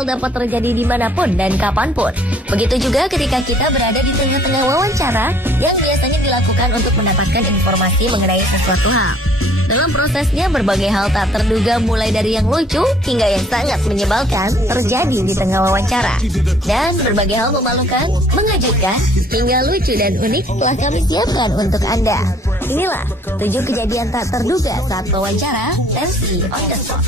hal dapat terjadi dimanapun dan kapanpun. Begitu juga ketika kita berada di tengah-tengah wawancara yang biasanya dilakukan untuk mendapatkan informasi mengenai sesuatu hal. Dalam prosesnya, berbagai hal tak terduga mulai dari yang lucu hingga yang sangat menyebalkan terjadi di tengah wawancara. Dan berbagai hal memalukan, mengejutkan, hingga lucu dan unik telah kami siapkan untuk Anda. Inilah 7 kejadian tak terduga saat wawancara MC on the spot.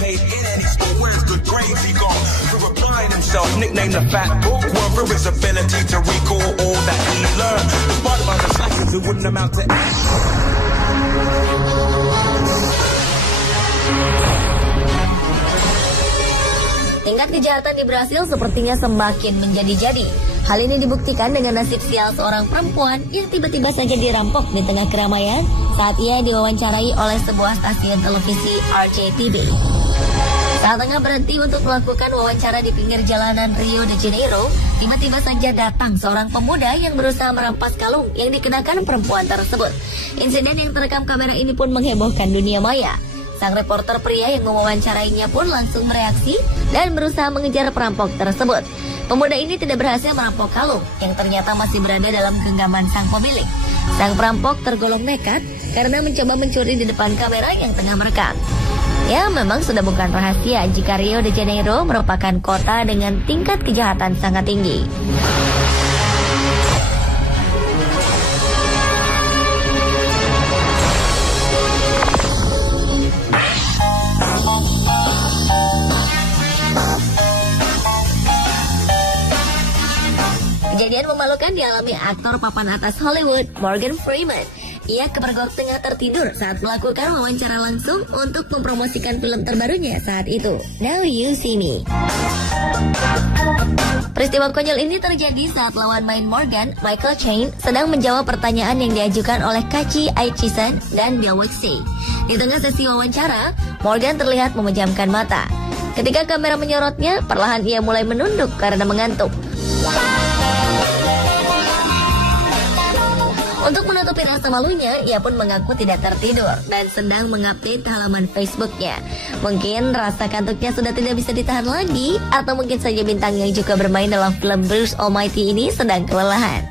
Tingkat kejahatan di Brasil sepertinya semakin menjadi-jadi. Hal ini dibuktikan dengan nasib sial seorang perempuan yang tiba-tiba saja dirampok di tengah keramaian saat ia diwawancarai oleh sebuah stasiun televisi RCTV. Saat tengah berhenti untuk melakukan wawancara di pinggir jalanan Rio de Janeiro, tiba-tiba saja datang seorang pemuda yang berusaha merampas kalung yang dikenakan perempuan tersebut. Insiden yang terekam kamera ini pun menghebohkan dunia maya. Sang reporter pria yang mewawancarainya pun langsung bereaksi dan berusaha mengejar perampok tersebut. Pemuda ini tidak berhasil merampok kalung yang ternyata masih berada dalam genggaman sang pemilik. Sang perampok tergolong nekat karena mencoba mencuri di depan kamera yang tengah merekam. Ya, memang sudah bukan rahasia jika Rio de Janeiro merupakan kota dengan tingkat kejahatan sangat tinggi. Kejadian memalukan dialami aktor papan atas Hollywood, Morgan Freeman. Ia kepergok tengah tertidur saat melakukan wawancara langsung untuk mempromosikan film terbarunya saat itu, Now You See Me. Peristiwa konyol ini terjadi saat lawan main Morgan, Michael Caine, sedang menjawab pertanyaan yang diajukan oleh Kachi Aichison dan Bill Wixie. Di tengah sesi wawancara, Morgan terlihat memejamkan mata. Ketika kamera menyorotnya, perlahan ia mulai menunduk karena mengantuk. Untuk menutupi rasa malunya, ia pun mengaku tidak tertidur dan sedang mengupdate halaman Facebooknya. Mungkin rasa kantuknya sudah tidak bisa ditahan lagi, atau mungkin saja bintang yang juga bermain dalam film Bruce Almighty ini sedang kelelahan.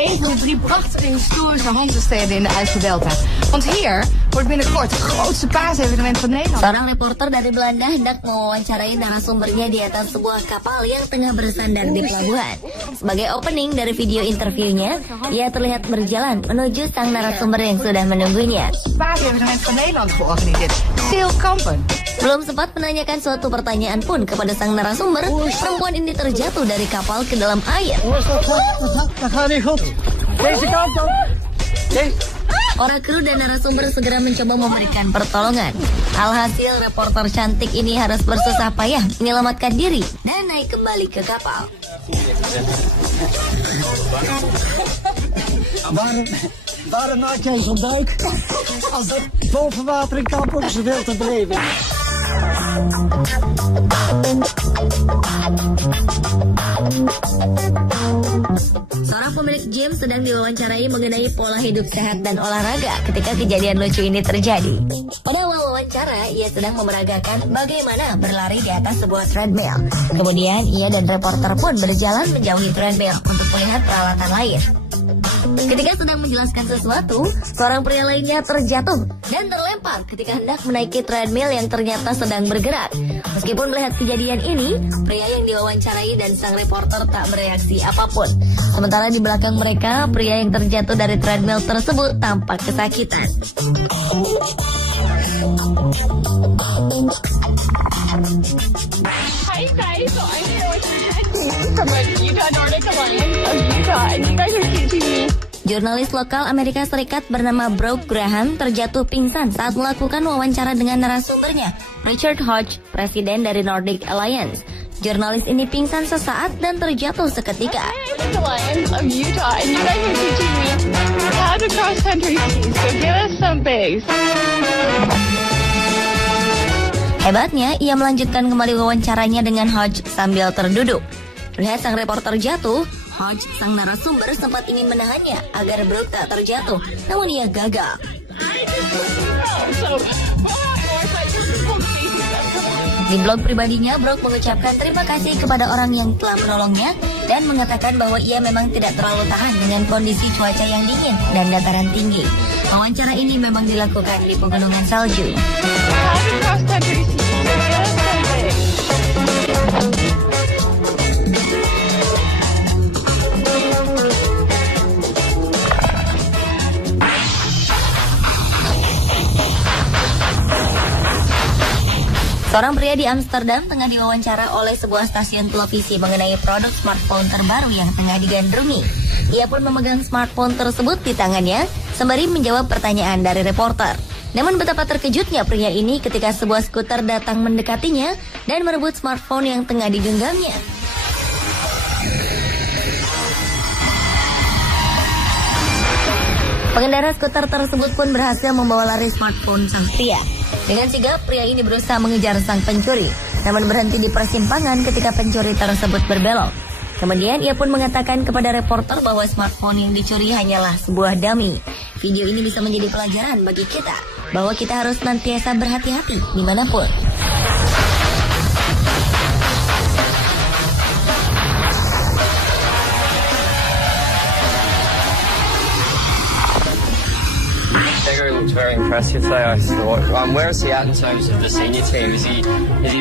Een van de 3 prachtige historische handelssteden in de IJsseldelta. Want hier wordt binnenkort het grootste paasevenement van Nederland. Seorang reporter dari Belanda hendak mewawancarai narasumbernya di atas sebuah kapal yang tengah bersandar di pelabuhan. Sebagai opening dari video interviewnya, ia terlihat berjalan menuju sang narasumber yang sudah menunggunya. Paasevenement van Nederland georganiseerd. Sail Kampen. Belum sempat menanyakan suatu pertanyaan pun kepada sang narasumber, perempuan ini terjatuh dari kapal ke dalam air. Para kru dan narasumber segera mencoba memberikan pertolongan. Alhasil reporter cantik ini harus bersusah payah menyelamatkan diri dan naik kembali ke kapal. Waarom maak jij zo'n duik? Als dat boven water in Kampen is veel te beleven. Seorang pemilik gym sedang diwawancarai mengenai pola hidup sehat dan olahraga ketika kejadian lucu ini terjadi. Pada awal wawancara, ia sedang memeragakan bagaimana berlari di atas sebuah treadmill. Kemudian ia dan reporter pun berjalan menjauhi treadmill untuk melihat peralatan lain. Ketika sedang menjelaskan sesuatu, seorang pria lainnya terjatuh dan terlempar ketika hendak menaiki treadmill yang ternyata sedang bergerak. Meskipun melihat kejadian ini, pria yang diwawancarai dan sang reporter tak bereaksi apapun. Sementara di belakang mereka, pria yang terjatuh dari treadmill tersebut tampak kesakitan. Hi guys, so I'm here with from the Utah Nordic Alliance of Utah, and you guys are teaching me. Jurnalis lokal Amerika Serikat bernama Brooke Graham terjatuh pingsan saat melakukan wawancara dengan narasumbernya, Richard Hodge, presiden dari Nordic Alliance. Jurnalis ini pingsan sesaat dan terjatuh seketika. Nordic Alliance of Utah, and you guys are teaching me how to cross country ski. So give us some bass. Hebatnya, ia melanjutkan kembali wawancaranya dengan Hodge sambil terduduk. Lihat sang reporter jatuh, Hodge, sang narasumber, sempat ingin menahannya agar Brooke tak terjatuh, namun ia gagal. Di blog pribadinya, Brooke mengucapkan terima kasih kepada orang yang telah menolongnya dan mengatakan bahwa ia memang tidak terlalu tahan dengan kondisi cuaca yang dingin dan dataran tinggi. Wawancara ini memang dilakukan di pegunungan salju. Seorang pria di Amsterdam tengah diwawancara oleh sebuah stasiun televisi mengenai produk smartphone terbaru yang tengah digandrungi. Ia pun memegang smartphone tersebut di tangannya sembari menjawab pertanyaan dari reporter. Namun betapa terkejutnya pria ini ketika sebuah skuter datang mendekatinya dan merebut smartphone yang tengah digenggamnya. Pengendara skuter tersebut pun berhasil membawa lari smartphone sang pria. Dengan sigap, pria ini berusaha mengejar sang pencuri, namun berhenti di persimpangan ketika pencuri tersebut berbelok. Kemudian ia pun mengatakan kepada reporter bahwa smartphone yang dicuri hanyalah sebuah dummy. Video ini bisa menjadi pelajaran bagi kita, bahwa kita harus senantiasa berhati-hati dimanapun. Very impressive today. I thought, where is he at in terms of the senior team? Is he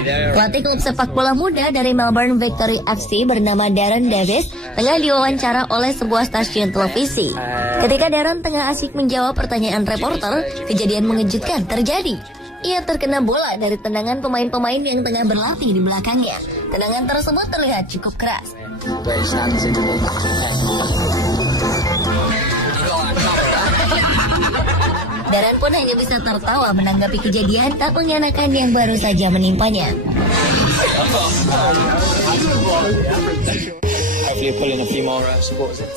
there? Pelatih klub sepak bola muda dari Melbourne Victory FC bernama Darren Davis tengah diwawancara oleh sebuah stasiun televisi. Ketika Darren tengah asik menjawab pertanyaan reporter, kejadian mengejutkan terjadi. Ia terkena bola dari tendangan pemain-pemain yang tengah berlatih di belakangnya. Tendangan tersebut terlihat cukup keras. Darren pun hanya bisa tertawa menanggapi kejadian tak mengenakan yang baru saja menimpanya.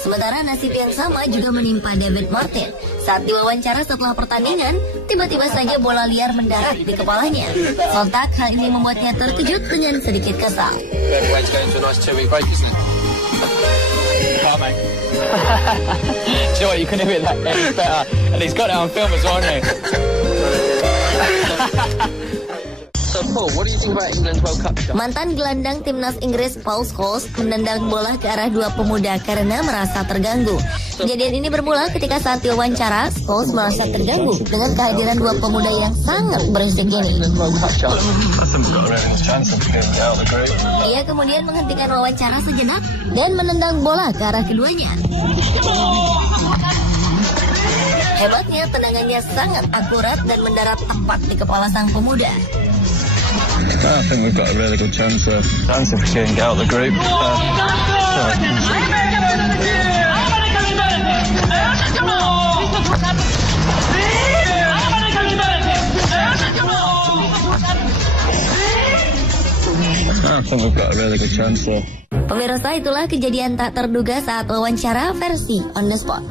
Sementara nasib yang sama juga menimpa David Martin. Saat diwawancara setelah pertandingan, tiba-tiba saja bola liar mendarat di kepalanya. Sontak hal ini membuatnya terkejut dengan sedikit kesal. Do you know what, you couldn't have hit that any better. And he's got it on film as well, hasn't he? So Paul, what do you think about England's World Cup shot? Mantan gelandang timnas Inggris Paul Scholes menendang bola ke arah dua pemuda karena merasa terganggu. Kejadian ini bermula ketika saat diwawancara, Scholes merasa terganggu dengan kehadiran dua pemuda yang sangat berisik ini. Ia kemudian menghentikan wawancara sejenak dan menendang bola ke arah keduanya. Hebatnya, tendangannya sangat akurat dan mendarat tepat di kepala sang pemuda. I think we've got a really good chance if we can get out of the group. I think we've got a really good chance though. Pemirsa, itulah kejadian tak terduga saat wawancara versi On The Spot.